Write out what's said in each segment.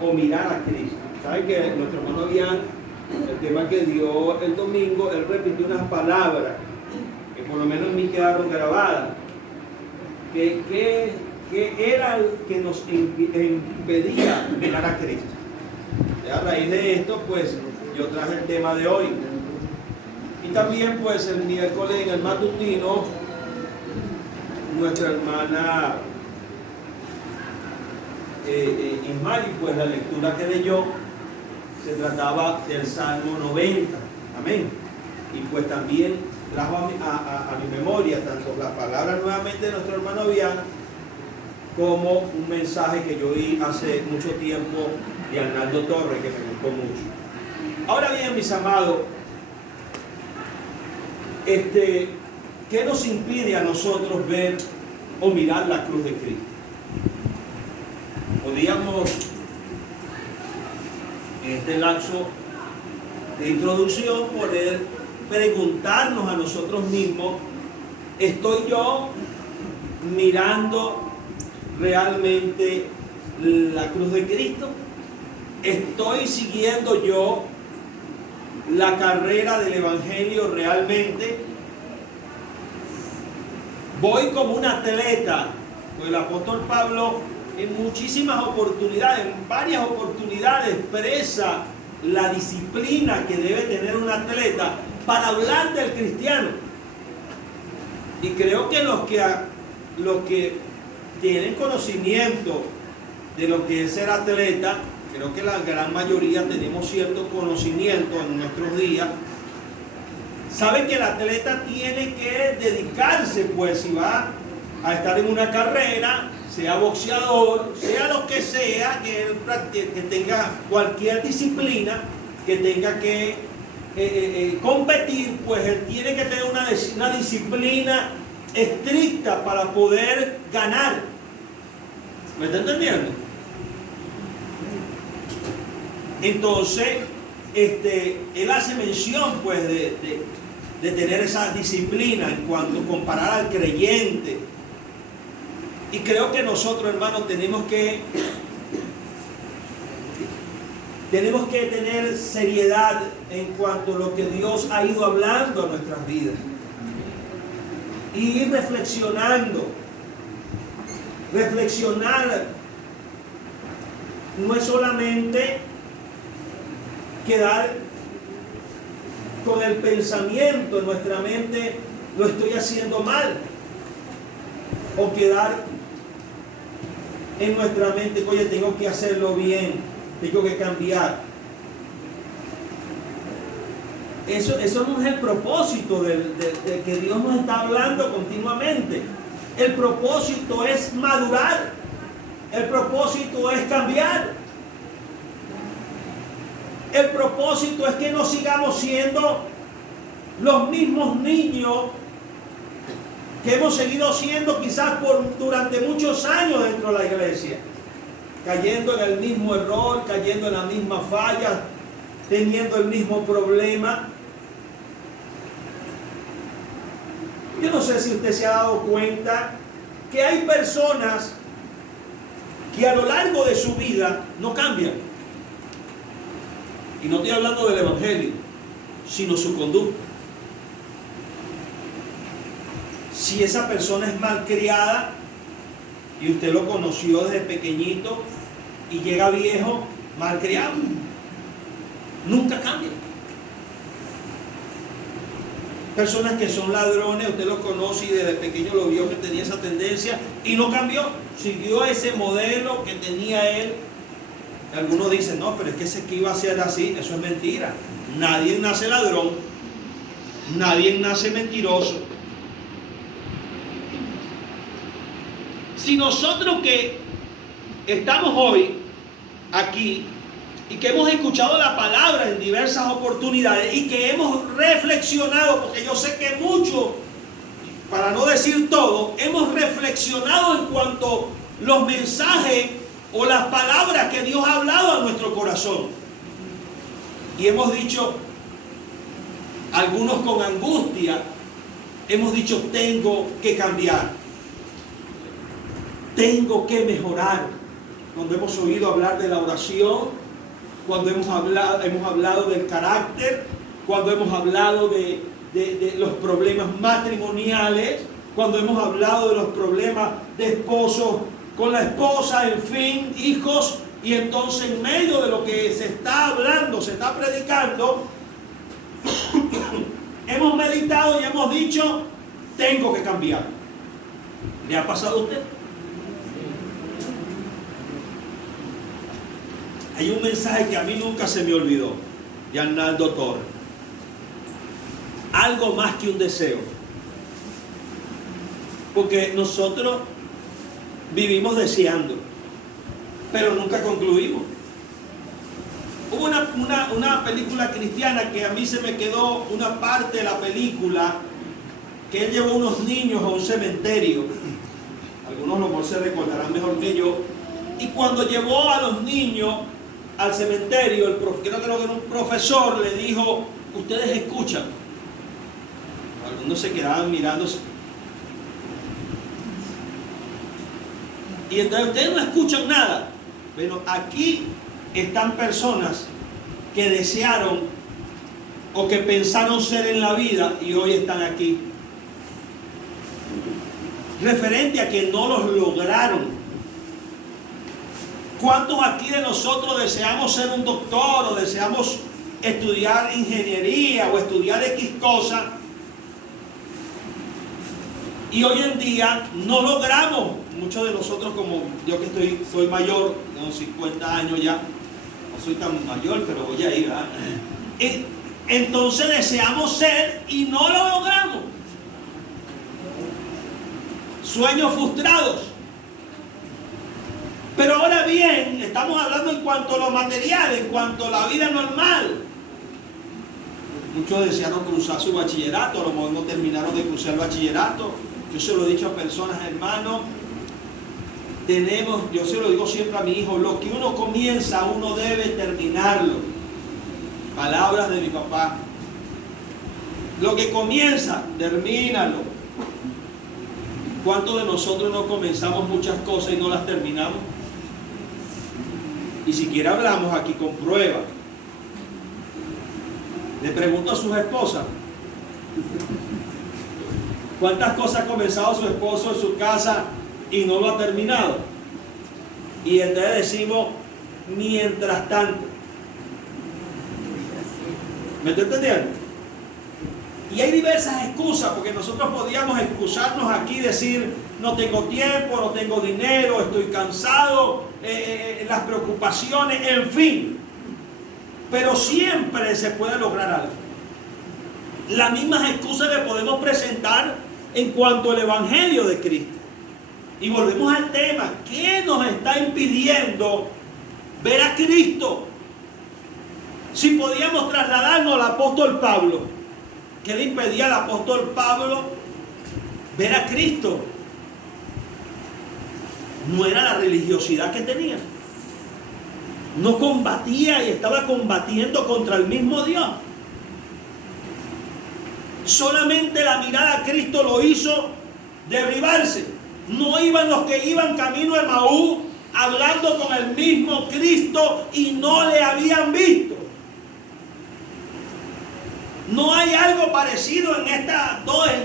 o mirar a Cristo. ¿Saben que nuestro hermano Bian, el tema que dio el domingo, él repitió unas palabras que por lo menos en mí quedaron grabadas? Que era el que nos impedía mirar a Cristo. Y a raíz de esto, pues, yo traje el tema de hoy. Y también, pues, el miércoles en el matutino, nuestra hermana Ismari, pues la lectura que leyó se trataba del Salmo 90. Amén. Y pues también trajo a mi memoria tanto las palabras nuevamente de nuestro hermano Bian como un mensaje que yo oí hace mucho tiempo de Arnaldo Torres, que me gustó mucho. Ahora bien, mis amados, ¿qué nos impide a nosotros ver o mirar la cruz de Cristo? Podríamos, en este lapso de introducción, poder preguntarnos a nosotros mismos: ¿estoy yo mirando realmente la cruz de Cristo? ¿Estoy siguiendo yo la carrera del Evangelio realmente? Voy como un atleta, pues el apóstol Pablo en muchísimas oportunidades, en varias oportunidades, expresa la disciplina que debe tener un atleta para hablar del cristiano. Y creo que los que tienen conocimiento de lo que es ser atleta, creo que la gran mayoría tenemos cierto conocimiento en nuestros días, saben que el atleta tiene que dedicarse, pues, si va a estar en una carrera, sea boxeador, sea lo que sea, que tenga cualquier disciplina, que tenga que competir, pues él tiene que tener una disciplina estricta para poder ganar. ¿Me está entendiendo? Entonces, él hace mención, pues, de tener esa disciplina en cuanto a comparar al creyente. Y creo que nosotros, hermanos, tenemos que tener seriedad en cuanto a lo que Dios ha ido hablando a nuestras vidas. Y ir reflexionando. Reflexionar no es solamente quedar con el pensamiento en nuestra mente: lo estoy haciendo mal. O quedar en nuestra mente: oye, tengo que hacerlo bien, tengo que cambiar. Eso no es el propósito de que Dios nos está hablando continuamente. El propósito es madurar. El propósito es cambiar. El propósito es que no sigamos siendo los mismos niños que hemos seguido siendo quizás durante muchos años dentro de la iglesia, cayendo en el mismo error, cayendo en la misma falla, teniendo el mismo problema. Yo no sé si usted se ha dado cuenta que hay personas que a lo largo de su vida no cambian. Y no estoy hablando del Evangelio, sino su conducta. Si esa persona es malcriada y usted lo conoció desde pequeñito y llega viejo malcriado, nunca cambia. Personas que son ladrones, usted los conoce y desde pequeño lo vio que tenía esa tendencia y no cambió, siguió ese modelo que tenía él. Algunos dicen: no, pero es que ese que iba a ser así. Eso es mentira. Nadie nace ladrón, nadie nace mentiroso. Si nosotros que estamos hoy aquí y que hemos escuchado la palabra en diversas oportunidades y que hemos reflexionado, porque yo sé que mucho, para no decir todo, hemos reflexionado en cuanto a los mensajes o las palabras que Dios ha hablado a nuestro corazón, y hemos dicho, algunos con angustia, hemos dicho: tengo que cambiar, tengo que mejorar, cuando hemos oído hablar de la oración, cuando hemos hablado del carácter, cuando hemos hablado de los problemas matrimoniales, cuando hemos hablado de los problemas de esposos con la esposa, en fin, hijos, y entonces en medio de lo que se está hablando, se está predicando, hemos meditado y hemos dicho, tengo que cambiar. ¿Le ha pasado a usted? Hay un mensaje que a mí nunca se me olvidó, de Arnaldo Torres. Algo más que un deseo. Porque nosotros vivimos deseando, pero nunca concluimos. Hubo una película cristiana que a mí se me quedó una parte de la película, que él llevó unos niños a un cementerio. Algunos lo se recordarán mejor que yo. Y cuando llevó a los niños al cementerio, creo que era un profesor, le dijo, ustedes escuchan. Algunos se quedaban mirándose. Y entonces ustedes no escuchan nada. Pero aquí están personas que desearon o que pensaron ser en la vida y hoy están aquí. Referente a que no los lograron. ¿Cuántos aquí de nosotros deseamos ser un doctor o deseamos estudiar ingeniería o estudiar X cosa? Y hoy en día no logramos. Muchos de nosotros, como yo que soy mayor, tengo 50 años ya, no soy tan mayor, pero voy a ir, ¿verdad? Entonces deseamos ser y no lo logramos. Sueños frustrados. Pero ahora bien, estamos hablando en cuanto a lo material, en cuanto a la vida normal. Muchos desearon cruzar su bachillerato, a lo mejor no terminaron de cruzar el bachillerato. Yo se lo he dicho a personas, hermanos, yo se lo digo siempre a mi hijo, lo que uno comienza, uno debe terminarlo. Palabras de mi papá. Lo que comienza, termínalo. ¿Cuántos de nosotros no comenzamos muchas cosas y no las terminamos? Y siquiera hablamos aquí con pruebas. Le pregunto a sus esposas, ¿cuántas cosas ha comenzado su esposo en su casa y no lo ha terminado? Y entonces decimos, mientras tanto. ¿Me está entendiendo? Y hay diversas excusas, porque nosotros podíamos excusarnos aquí y decir, no tengo tiempo, no tengo dinero, estoy cansado, las preocupaciones, en fin. Pero siempre se puede lograr algo. Las mismas excusas que podemos presentar en cuanto al Evangelio de Cristo. Y volvemos al tema, ¿qué nos está impidiendo ver a Cristo? Si podíamos trasladarnos al apóstol Pablo, ¿qué le impedía al apóstol Pablo ver a Cristo? No era la religiosidad que tenía. No combatía y estaba combatiendo contra el mismo Dios. Solamente la mirada a Cristo lo hizo derribarse. No iban los que iban camino a Emaús hablando con el mismo Cristo y no le habían visto. No hay algo parecido en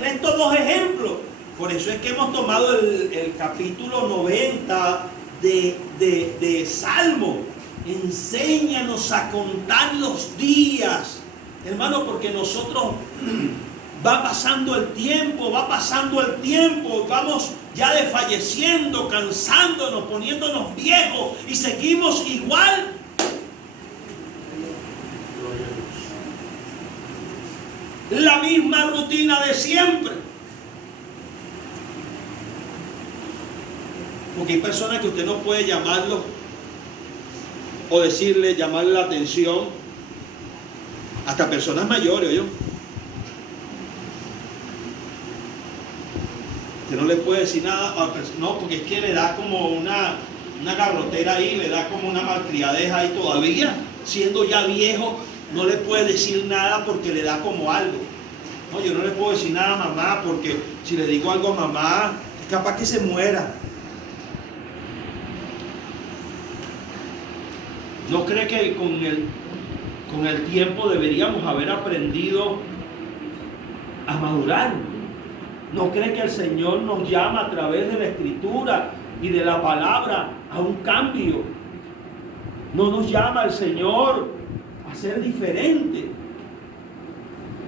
estos dos ejemplos. Por eso es que hemos tomado el capítulo 90 de Salmo. Enséñanos a contar los días, hermano, porque nosotros va pasando el tiempo, vamos ya desfalleciendo, cansándonos, poniéndonos viejos y seguimos igual. La misma rutina de siempre. Porque hay personas que usted no puede llamarlo o decirle, llamarle la atención, hasta personas mayores, ¿oyó? Usted no le puede decir nada, no, porque es que le da como una garrotera ahí, le da como una malcriadez ahí todavía, siendo ya viejo, no le puede decir nada porque le da como algo. No, yo no le puedo decir nada a mamá porque si le digo algo a mamá, es capaz que se muera. ¿No cree que con el tiempo deberíamos haber aprendido a madurar? ¿No cree que el Señor nos llama a través de la Escritura y de la palabra a un cambio? ¿No nos llama el Señor a ser diferente?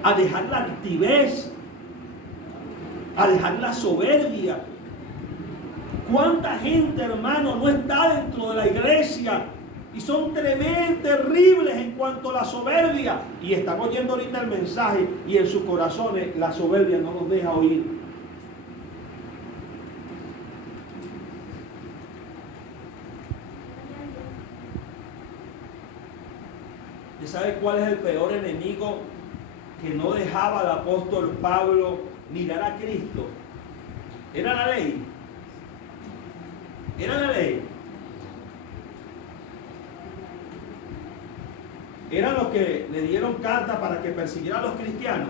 A dejar la altivez, a dejar la soberbia. ¿Cuánta gente, hermano, no está dentro de la iglesia y son terribles en cuanto a la soberbia? Y están oyendo ahorita el mensaje y en sus corazones la soberbia no los deja oír. ¿Y sabe cuál es el peor enemigo que no dejaba al apóstol Pablo mirar a Cristo? Era la ley. Era la ley. Eran los que le dieron carta para que persiguiera a los cristianos.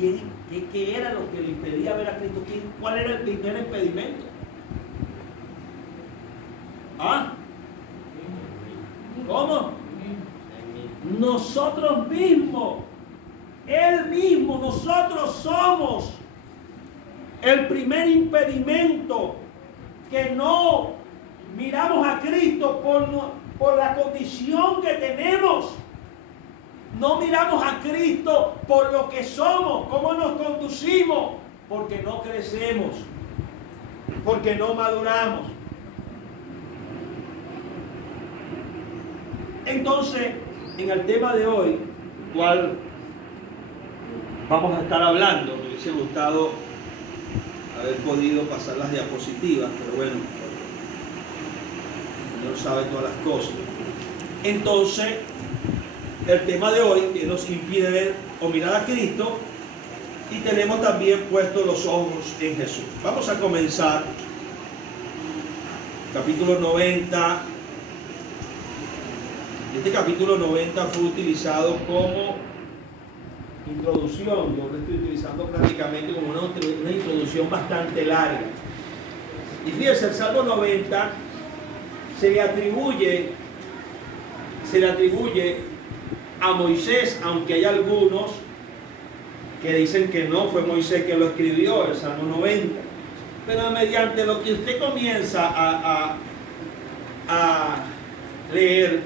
¿Qué era lo que le impedía ver a Cristo? ¿Cuál era el primer impedimento? ¿Ah? ¿Cómo? Nosotros mismos. Él mismo, nosotros somos el primer impedimento que no miramos a Cristo por la condición que tenemos. No miramos a Cristo por lo que somos, cómo nos conducimos, porque no crecemos, porque no maduramos. Entonces, en el tema de hoy, cual vamos a estar hablando, me hubiese gustado haber podido pasar las diapositivas, pero bueno, el Señor sabe todas las cosas. Entonces, el tema de hoy que nos impide ver o mirar a Cristo, y tenemos también puestos los ojos en Jesús. Vamos a comenzar capítulo 90. Este capítulo 90 fue utilizado como introducción. Yo lo estoy utilizando prácticamente como una introducción bastante larga. Y fíjense, el Salmo 90 se le atribuye a Moisés, aunque hay algunos que dicen que no fue Moisés que lo escribió, el Salmo 90. Pero mediante lo que usted comienza a leer,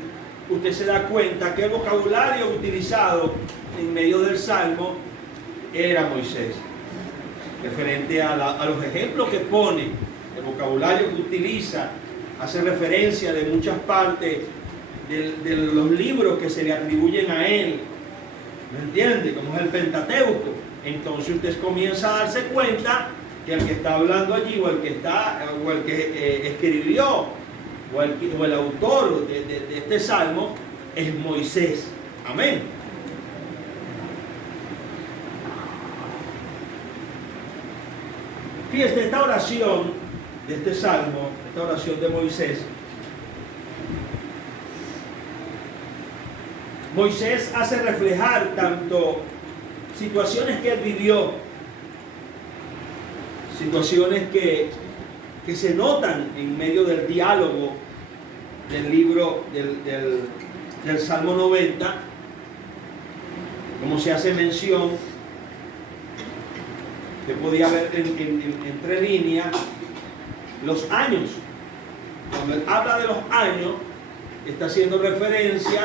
usted se da cuenta que el vocabulario utilizado en medio del Salmo era Moisés. Referente a los ejemplos que pone, el vocabulario que utiliza, hace referencia de muchas partes de los libros que se le atribuyen a él. ¿Me entiende? Como es el Pentateuco. Entonces usted comienza a darse cuenta que el que está hablando allí, o el que escribió, o el autor de este salmo, es Moisés. Amén. Fíjate, esta oración de este salmo, esta oración de Moisés, Moisés hace reflejar tanto situaciones que él vivió, situaciones que se notan en medio del diálogo del libro del Salmo 90, como se hace mención, que podía ver entre líneas los años. Cuando él habla de los años, está haciendo referencia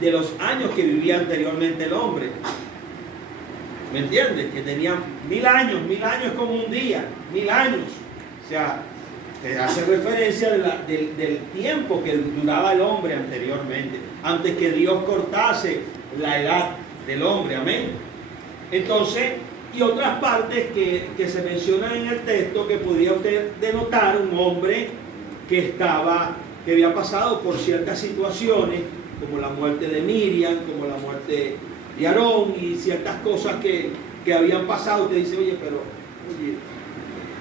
de los años que vivía anteriormente el hombre. ¿Me entiendes? Que tenía 1000 años, 1000 años como un día, 1000 años. O sea, hace referencia del tiempo que duraba el hombre anteriormente, antes que Dios cortase la edad del hombre. Amén. Entonces, y otras partes que se mencionan en el texto, que podría usted denotar un hombre que había pasado por ciertas situaciones, como la muerte de Miriam, como la muerte de Aarón, y ciertas cosas que habían pasado. Usted dice, oye,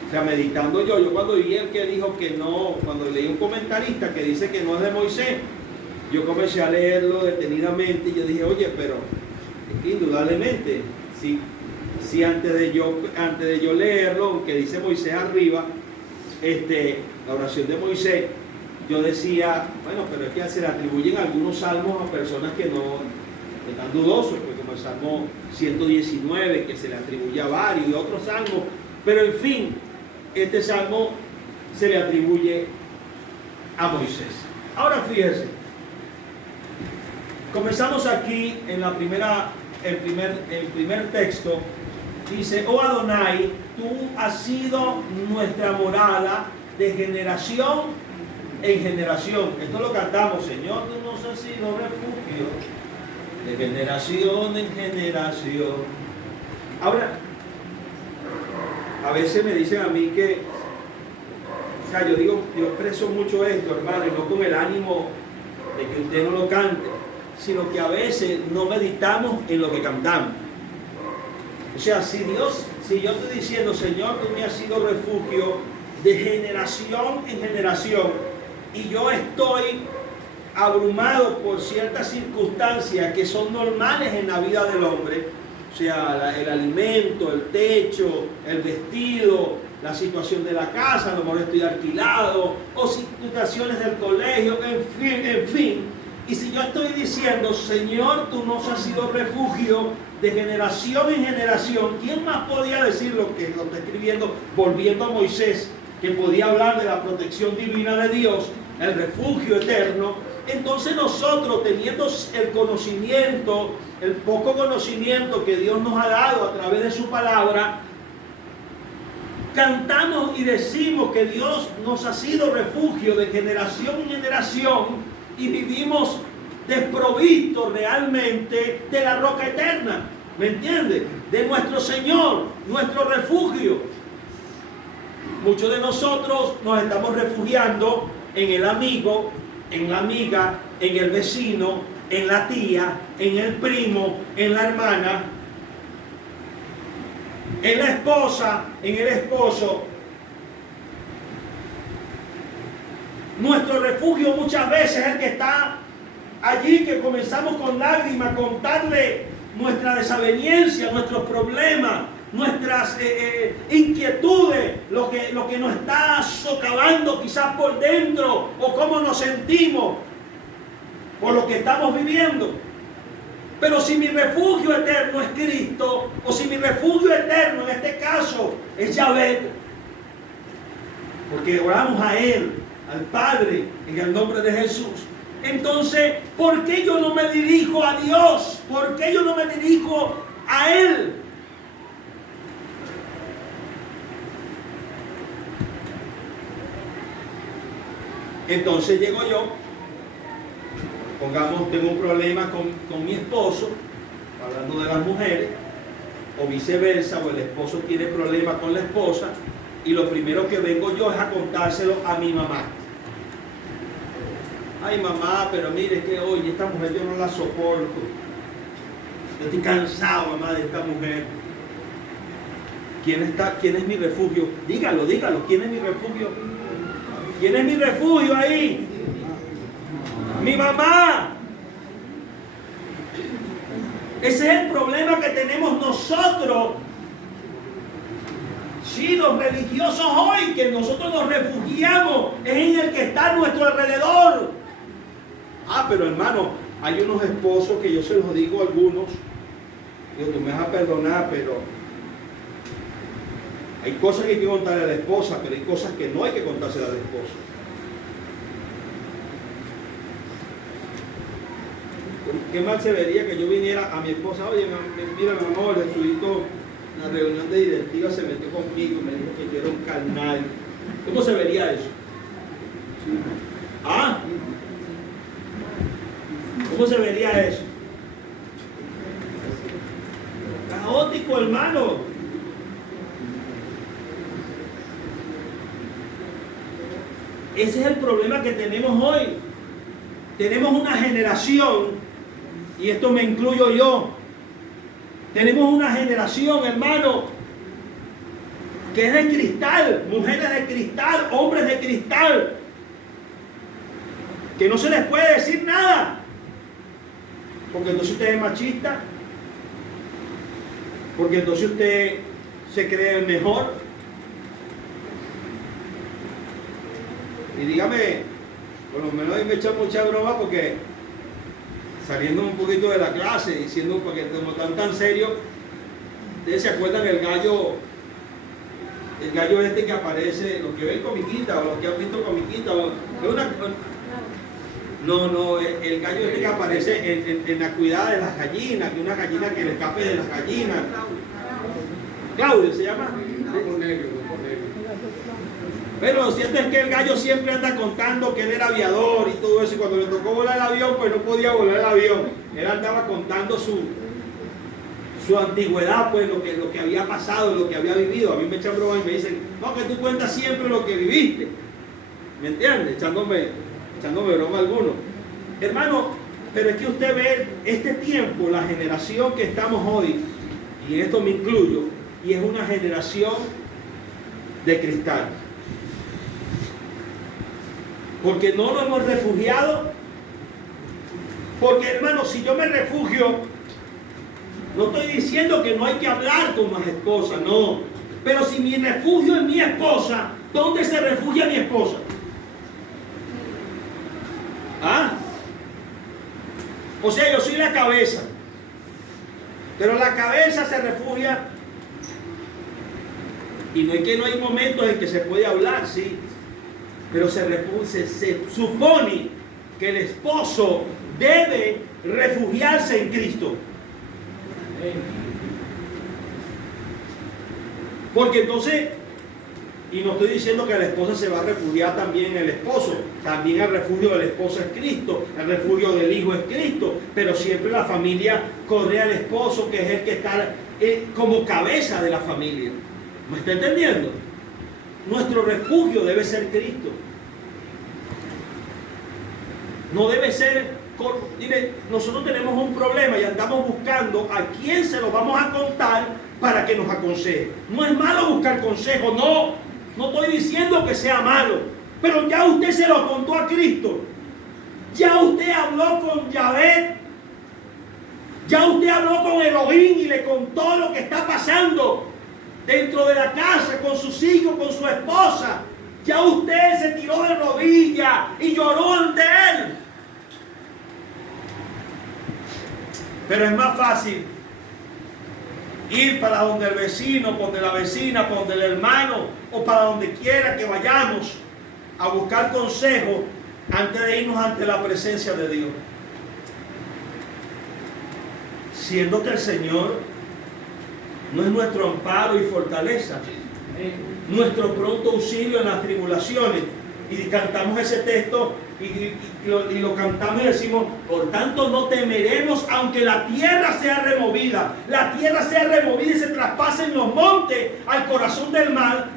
o sea, meditando yo cuando vi el que dijo que no, cuando leí un comentarista que dice que no es de Moisés, yo comencé a leerlo detenidamente y yo dije, oye, pero es que indudablemente, si antes de yo leerlo, que dice Moisés arriba, la oración de Moisés, yo decía, bueno, pero es que se le atribuyen algunos salmos a personas que están dudosos, pues como el Salmo 119, que se le atribuye a varios y otros salmos, pero en fin, este salmo se le atribuye a Moisés. Ahora fíjense, comenzamos aquí en el primer texto. Dice: oh Adonai, tú has sido nuestra morada de generación en generación. Esto lo cantamos: Señor, tú nos has sido refugio de generación en generación. Ahora, a veces me dicen a mí que, o sea, yo expreso mucho esto, hermano, y no con el ánimo de que usted no lo cante, sino que a veces no meditamos en lo que cantamos. O sea, si yo estoy diciendo: Señor, tú me has sido refugio de generación en generación, y yo estoy abrumado por ciertas circunstancias que son normales en la vida del hombre, o sea, el alimento, el techo, el vestido, la situación de la casa, a lo mejor estoy alquilado, o situaciones del colegio, en fin. Y si yo estoy diciendo: Señor, tú nos has sido refugio de generación en generación, ¿quién más podía decir lo que lo está escribiendo, volviendo a Moisés, que podía hablar de la protección divina de Dios, el refugio eterno? Entonces nosotros, teniendo el conocimiento, el poco conocimiento que Dios nos ha dado a través de su palabra, cantamos y decimos que Dios nos ha sido refugio de generación en generación, y vivimos desprovistos realmente de la roca eterna, ¿me entiende? De nuestro Señor, nuestro refugio. Muchos de nosotros nos estamos refugiando en el amigo, en la amiga, en el vecino, en la tía, en el primo, en la hermana, en la esposa, en el esposo. Nuestro refugio muchas veces es el que está allí, que comenzamos con lágrimas a contarle nuestra desaveniencia, nuestros problemas, nuestras inquietudes, lo que nos está socavando quizás por dentro, o cómo nos sentimos por lo que estamos viviendo. Pero si mi refugio eterno es Cristo, o si mi refugio eterno en este caso es Yahvé, porque oramos a Él, al Padre, en el nombre de Jesús, entonces, ¿por qué yo no me dirijo a Dios? ¿Por qué yo no me dirijo a Él? Entonces llego yo, pongamos, tengo un problema con mi esposo, hablando de las mujeres, o viceversa, o el esposo tiene problemas con la esposa, y lo primero que vengo yo es a contárselo a mi mamá. Ay, mamá, pero mire que hoy esta mujer yo no la soporto. Yo estoy cansado, mamá, de esta mujer. ¿Quién es mi refugio? Dígalo, ¿quién es mi refugio? ¿Quién es mi refugio ahí? Mi mamá. Ese es el problema que tenemos nosotros. Sí, los religiosos hoy, que nosotros nos refugiamos es en el que está a nuestro alrededor. Pero hermano, hay unos esposos que yo se los digo a algunos, digo, tú me vas a perdonar, pero hay cosas que hay que contarle a la esposa, pero hay cosas que no hay que contársela al esposo. ¿Qué mal se vería que yo viniera a mi esposa? Oye, mira, mi amor, el sudito en la reunión de directiva se metió conmigo y me dijo que yo era un carnal. ¿Cómo se vería eso? ¿Cómo se vería eso? Caótico, hermano. Ese es el problema que tenemos hoy. Tenemos una generación, y esto me incluyo yo, tenemos una generación, hermano, que es de cristal, mujeres de cristal, hombres de cristal, que no se les puede decir nada, porque entonces usted es machista, porque entonces usted se cree el mejor. Y dígame, Por lo menos a mí me echan mucha broma porque saliendo un poquito de la clase, diciendo porque como tan serio, ustedes se acuerdan el gallo este que aparece, los que ven comiquita o los que han visto comiquita, el gallo este que aparece en la cuidada de las gallinas, que una gallina que le escape de las gallinas. Claudio se llama. Pero lo cierto es que el gallo siempre anda contando que él era aviador y todo eso, y cuando le tocó volar el avión, pues no podía volar el avión. Él andaba contando su antigüedad, pues lo que había pasado, lo que había vivido. A mí me echan broma y me dicen, no, que tú cuentas siempre lo que viviste. ¿Me entiendes? Echándome broma a alguno. Hermano, pero es que usted ve este tiempo, la generación que estamos hoy, y en esto me incluyo, y es una generación de cristal. Porque no nos hemos refugiado. Porque, hermano, si yo me refugio, no estoy diciendo que no hay que hablar con las esposas, no. Pero si mi refugio es mi esposa, ¿dónde se refugia mi esposa? ¿Ah? O sea, yo soy la cabeza. Pero la cabeza se refugia. Y no es que no hay momentos en que se puede hablar, sí. Pero se supone que el esposo debe refugiarse en Cristo. Porque entonces, y no estoy diciendo que la esposa se va a refugiar también en el esposo, también el refugio del esposo es Cristo, el refugio del hijo es Cristo, pero siempre la familia corre al esposo, que es el que está como cabeza de la familia. ¿Me está entendiendo? Nuestro refugio debe ser Cristo. No debe ser... Mire, nosotros tenemos un problema y andamos buscando a quién se lo vamos a contar para que nos aconseje. No es malo buscar consejo, no estoy diciendo que sea malo, pero ya usted se lo contó a Cristo. Ya usted habló con Yahvé, ya usted habló con Elohim y le contó lo que está pasando dentro de la casa, con sus hijos, con su esposa. Ya usted se tiró de rodillas y lloró ante él. Pero es más fácil ir para donde el vecino, para donde la vecina, para donde el hermano o para donde quiera que vayamos a buscar consejo antes de irnos ante la presencia de Dios. Siendo que el Señor no es nuestro amparo y fortaleza, nuestro pronto auxilio en las tribulaciones. Y cantamos ese texto y lo cantamos y decimos, por tanto no temeremos aunque la tierra sea removida. La tierra sea removida y se traspasen los montes al corazón del mar.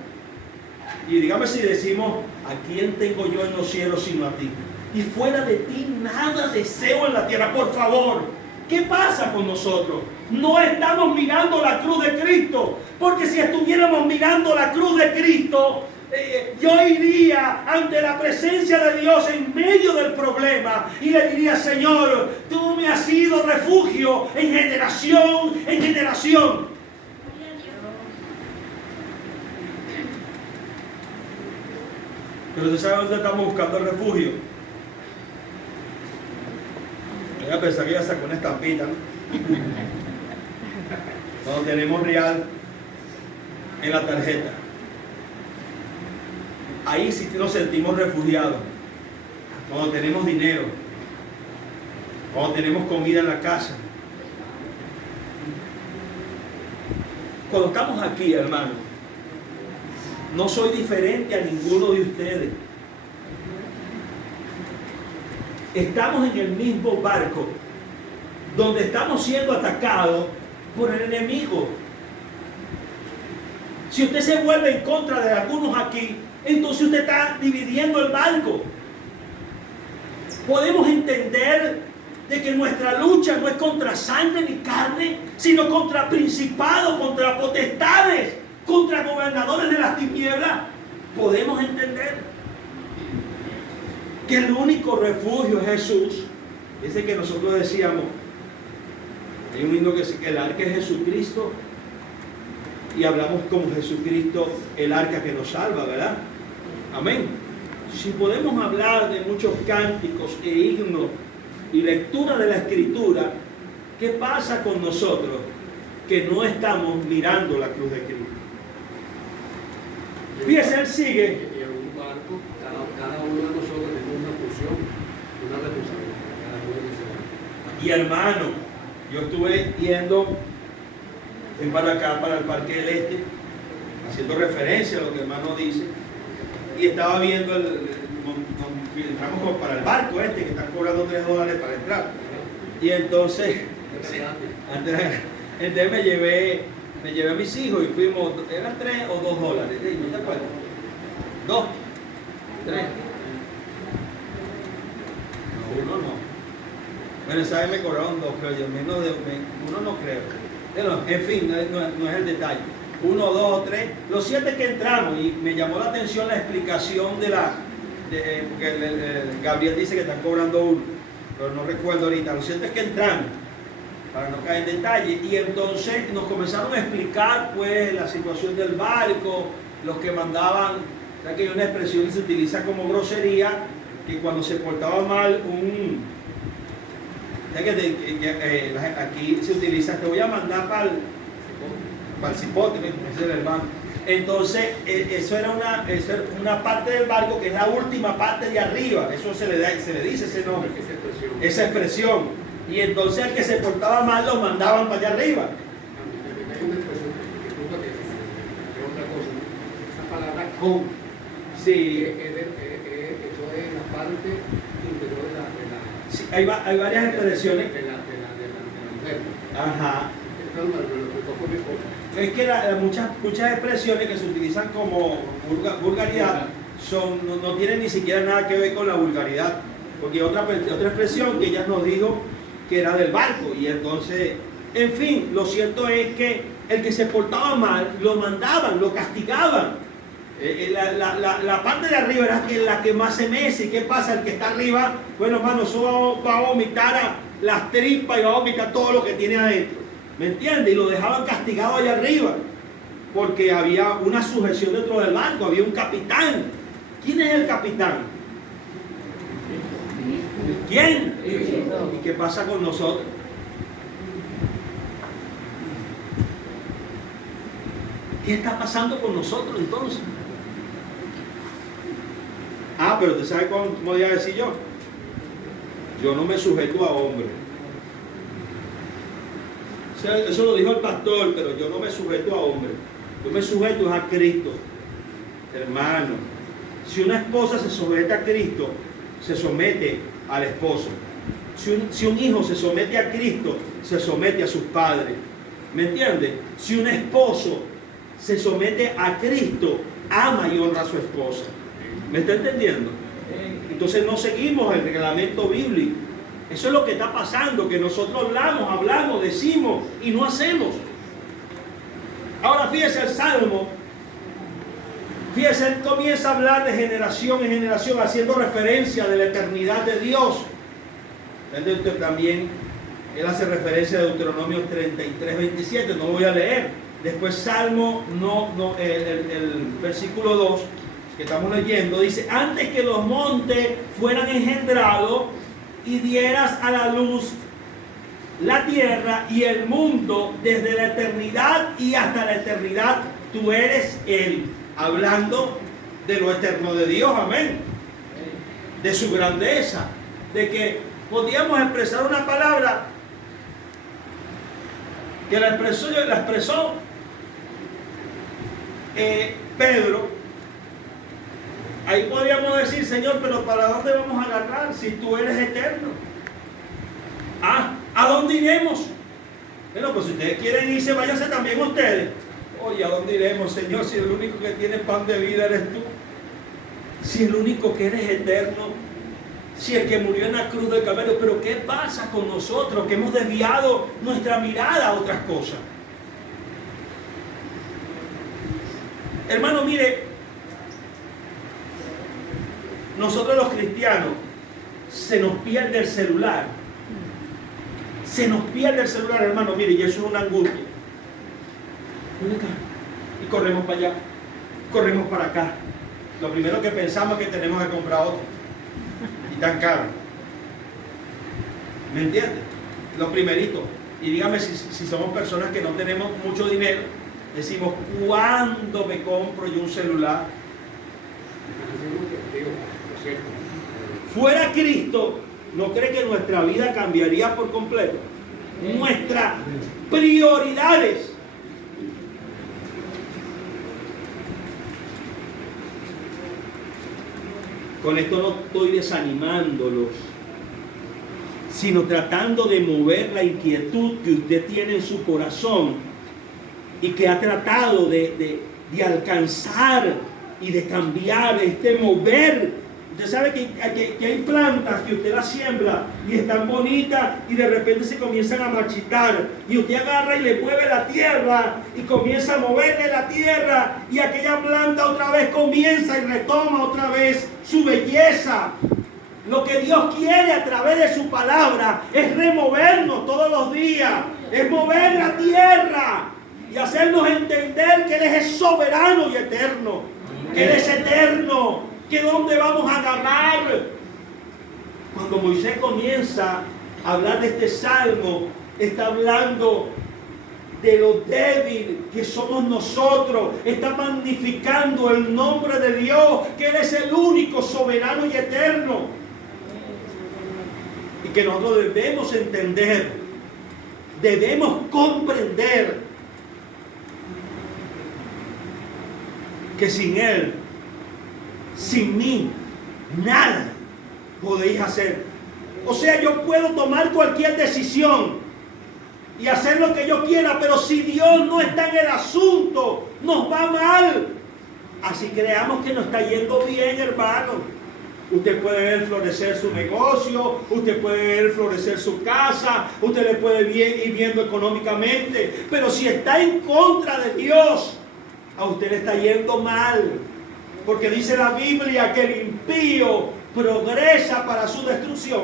Y dígame si decimos, ¿a quién tengo yo en los cielos sino a ti? Y fuera de ti nada deseo en la tierra. Por favor, ¿qué pasa con nosotros? No estamos mirando la cruz de Cristo. Porque si estuviéramos mirando la cruz de Cristo, yo iría ante la presencia de Dios en medio del problema y le diría, Señor, tú me has sido refugio en generación en generación. Pero ¿usted sabe dónde estamos buscando el refugio? Voy a pensar que ya sacó una estampita, ¿no? Cuando tenemos real en la tarjeta. Ahí sí nos sentimos refugiados. Cuando tenemos dinero, cuando tenemos comida en la casa. Cuando estamos aquí, hermano, no soy diferente a ninguno de ustedes. Estamos en el mismo barco, donde estamos siendo atacados por el enemigo. Si usted se vuelve en contra de algunos aquí, entonces usted está dividiendo el barco. Podemos entender de que nuestra lucha no es contra sangre ni carne, sino contra principados, contra potestades, contra gobernadores de las tinieblas. Podemos entender que el único refugio es Jesús. Dice que nosotros decíamos, hay un himno que dice que el arca es Jesucristo, y hablamos con Jesucristo, el arca que nos salva, ¿verdad? Amén. si podemos hablar de muchos cánticos e himnos y lectura de la Escritura, ¿qué pasa con nosotros que no estamos mirando la cruz de Cristo? Fíjese, él sigue. Y en un barco, cada uno de nosotros tiene una función, una responsabilidad. Cada uno de nosotros. Y hermano, yo estuve yendo para acá, para el Parque del Este, haciendo referencia a lo que el hermano dice, y estaba viendo entramos como para el barco este, que están cobrando $3 para entrar. Y entonces, entonces me llevé a mis hijos y fuimos, ¿eran $3 o $2? ¿No te acuerdas? ¿2? ¿3? No, uno no. Bueno, esa vez me cobraron 2, creo yo, menos de uno no creo. Pero, en fin, no es el detalle. 1, 2 o 3. Lo cierto es que entramos y me llamó la atención la explicación porque Gabriel dice que están cobrando 1, pero no recuerdo ahorita. Lo cierto es que entramos, para no caer en detalle, y entonces nos comenzaron a explicar pues la situación del barco, los que mandaban, ya que hay una expresión que se utiliza como grosería, que cuando se portaba mal aquí se utiliza, te voy a mandar para el cipote, ese es el hermano. Entonces, eso era una parte del barco que es la última parte de arriba, eso se le dice ese nombre, esa expresión. Y entonces al que se portaba mal lo mandaban para allá arriba. Hay una expresión que es otra cosa, esa palabra con, sí. eso es la parte interior de la sí, hay varias expresiones. De la mujer. Ajá. Es que muchas expresiones que se utilizan como vulgaridad no tienen ni siquiera nada que ver con la vulgaridad, porque otra expresión que ella nos dijo que era del barco, y entonces, en fin, lo cierto es que el que se portaba mal lo mandaban, lo castigaban. La parte de arriba era la que más se mece. ¿Y qué pasa? El que está arriba, bueno, hermano, eso va a vomitar a las tripas y va a vomitar todo lo que tiene adentro. ¿Me entiendes? Y lo dejaban castigado allá arriba, porque había una sujeción dentro del barco, había un capitán. ¿Quién es el capitán? ¿Quién? ¿Y qué pasa con nosotros? ¿Qué está pasando con nosotros entonces? Pero ¿usted sabe cómo voy a decir yo? Yo no me sujeto a hombre. Eso lo dijo el pastor, pero yo no me sujeto a hombre. Yo me sujeto a Cristo. Hermano, si una esposa se sujeta a Cristo, se somete al esposo. Si un hijo se somete a Cristo, se somete a sus padres. ¿Me entiende? Si un esposo se somete a Cristo, ama y honra a su esposa. ¿Me está entendiendo? Entonces no seguimos el reglamento bíblico. Eso es lo que está pasando, que nosotros hablamos, decimos y no hacemos. Ahora fíjese el Salmo. Fíjese, él comienza a hablar de generación en generación, haciendo referencia de la eternidad de Dios. También él hace referencia a Deuteronomio 33, 27, no lo voy a leer. Después Salmo, el versículo 2, que estamos leyendo, dice: antes que los montes fueran engendrados y dieras a la luz la tierra y el mundo, desde la eternidad y hasta la eternidad, tú eres Él. Hablando de lo eterno de Dios, amén. De su grandeza, de que podíamos expresar una palabra que la expresó Pedro. Ahí podríamos decir: Señor, pero ¿para dónde vamos a agarrar si tú eres eterno? ¿A dónde iremos? Bueno, pues si ustedes quieren irse, váyanse también ustedes. Oye, ¿a dónde iremos, Señor, si el único que tiene pan de vida eres tú? Si el único que eres eterno, si el que murió en la cruz del Calvario. Pero ¿qué pasa con nosotros que hemos desviado nuestra mirada a otras cosas? Hermano, mire, nosotros los cristianos se nos pierde el celular. Se nos pierde el celular, hermano, mire, y eso es una angustia. Y corremos para allá, corremos para acá. lo primero que pensamos es que tenemos que comprar otro. Y tan caro. ¿Me entiendes? Lo primerito. Y dígame si somos personas que no tenemos mucho dinero, decimos, ¿cuándo me compro yo un celular? Fuera Cristo, ¿no cree que nuestra vida cambiaría por completo? Nuestras prioridades. Con esto no estoy desanimándolos, sino tratando de mover la inquietud que usted tiene en su corazón y que ha tratado de alcanzar y de cambiar, mover. Usted sabe que hay plantas que usted las siembra y están bonitas y de repente se comienzan a marchitar y usted agarra y le mueve la tierra y comienza a moverle la tierra y aquella planta otra vez comienza y retoma otra vez su belleza. Lo que Dios quiere a través de su palabra es removernos todos los días, es mover la tierra y hacernos entender que Él es soberano y eterno, que Él es eterno, que dónde vamos a agarrar. Cuando Moisés comienza a hablar de este salmo, está hablando de lo débil que somos nosotros, está magnificando el nombre de Dios, que Él es el único soberano y eterno, y que nosotros debemos entender, debemos comprender que sin Él, sin mí, nada podéis hacer. O sea, yo puedo tomar cualquier decisión y hacer lo que yo quiera, pero si Dios no está en el asunto, nos va mal. Así creamos que nos está yendo bien, hermano. Usted puede ver florecer su negocio, usted puede ver florecer su casa, usted le puede ir viendo económicamente, pero si está en contra de Dios, a usted le está yendo mal. Porque dice la Biblia que el impío progresa para su destrucción.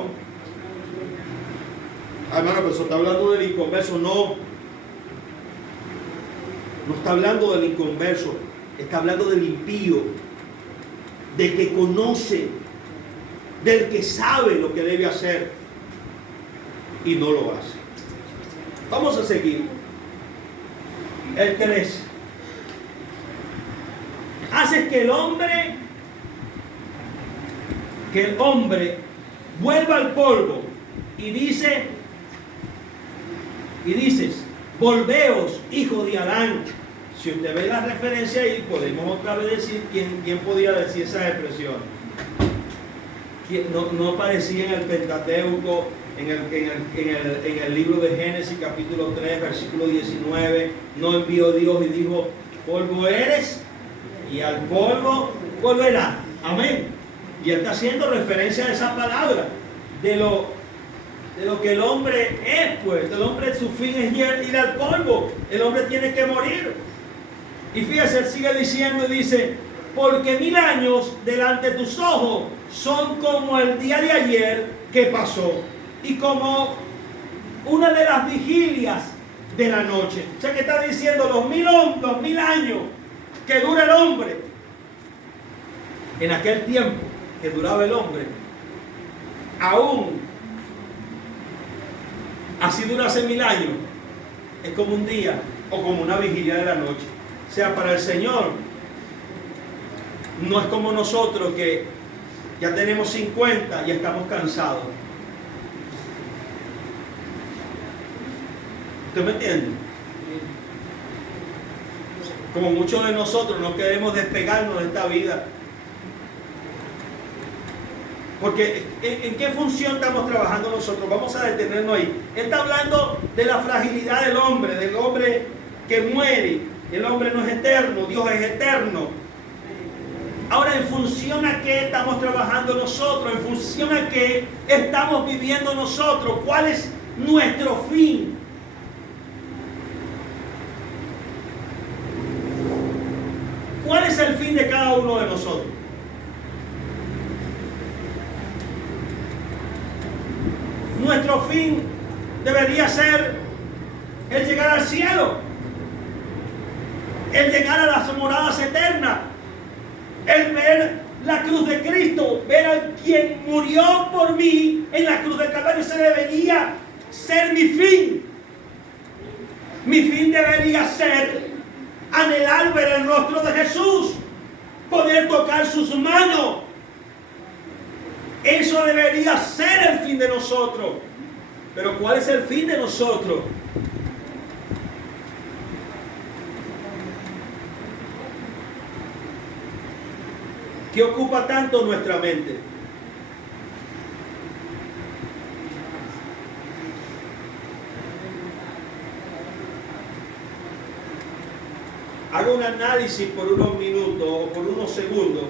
Hermano, pero eso está hablando del inconverso. No está hablando del inconverso, está hablando del impío, del que conoce, del que sabe lo que debe hacer y no lo hace. Vamos a seguir. El 3. Haces que el hombre vuelva al polvo y dices, volveos, hijo de Adán. Si usted ve la referencia ahí, podemos otra vez decir quién podía decir esas expresiones. No aparecía en el Pentateuco, en el libro de Génesis capítulo 3 versículo 19. No envió Dios y dijo, polvo eres y al polvo volverá. Amén. Y él está haciendo referencia a esa palabra, de lo que el hombre es, pues. El hombre, su fin es ir al polvo. El hombre tiene que morir. Y fíjese, él sigue diciendo y dice, porque 1000 años delante de tus ojos son como el día de ayer que pasó y como una de las vigilias de la noche. O sea que está diciendo los 1000 años que dura el hombre. En aquel tiempo que duraba el hombre, aún así durase 1000 años, es como un día o como una vigilia de la noche. O sea, para el Señor no es como nosotros que ya tenemos 50 y estamos cansados. ¿Usted me entiende? Como muchos de nosotros no queremos despegarnos de esta vida. Porque ¿en qué función estamos trabajando nosotros? Vamos a detenernos ahí. Él está hablando de la fragilidad del hombre que muere. El hombre no es eterno, Dios es eterno. Ahora, ¿en función a qué estamos trabajando nosotros? ¿En función a qué estamos viviendo nosotros? ¿Cuál es nuestro fin? ¿Cuál es el fin de cada uno de nosotros? Nuestro fin debería ser el llegar al cielo, el llegar a las moradas eternas, El ver la cruz de Cristo, ver a quien murió por mí en la cruz del Calvario, ese debería ser mi fin. Mi fin debería ser anhelar ver el rostro de Jesús, poder tocar sus manos. Eso debería ser el fin de nosotros. Pero ¿cuál es el fin de nosotros? ¿Qué ocupa tanto nuestra mente? Haga un análisis por unos minutos o por unos segundos